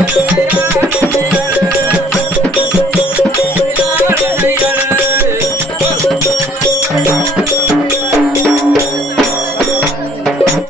Thank you.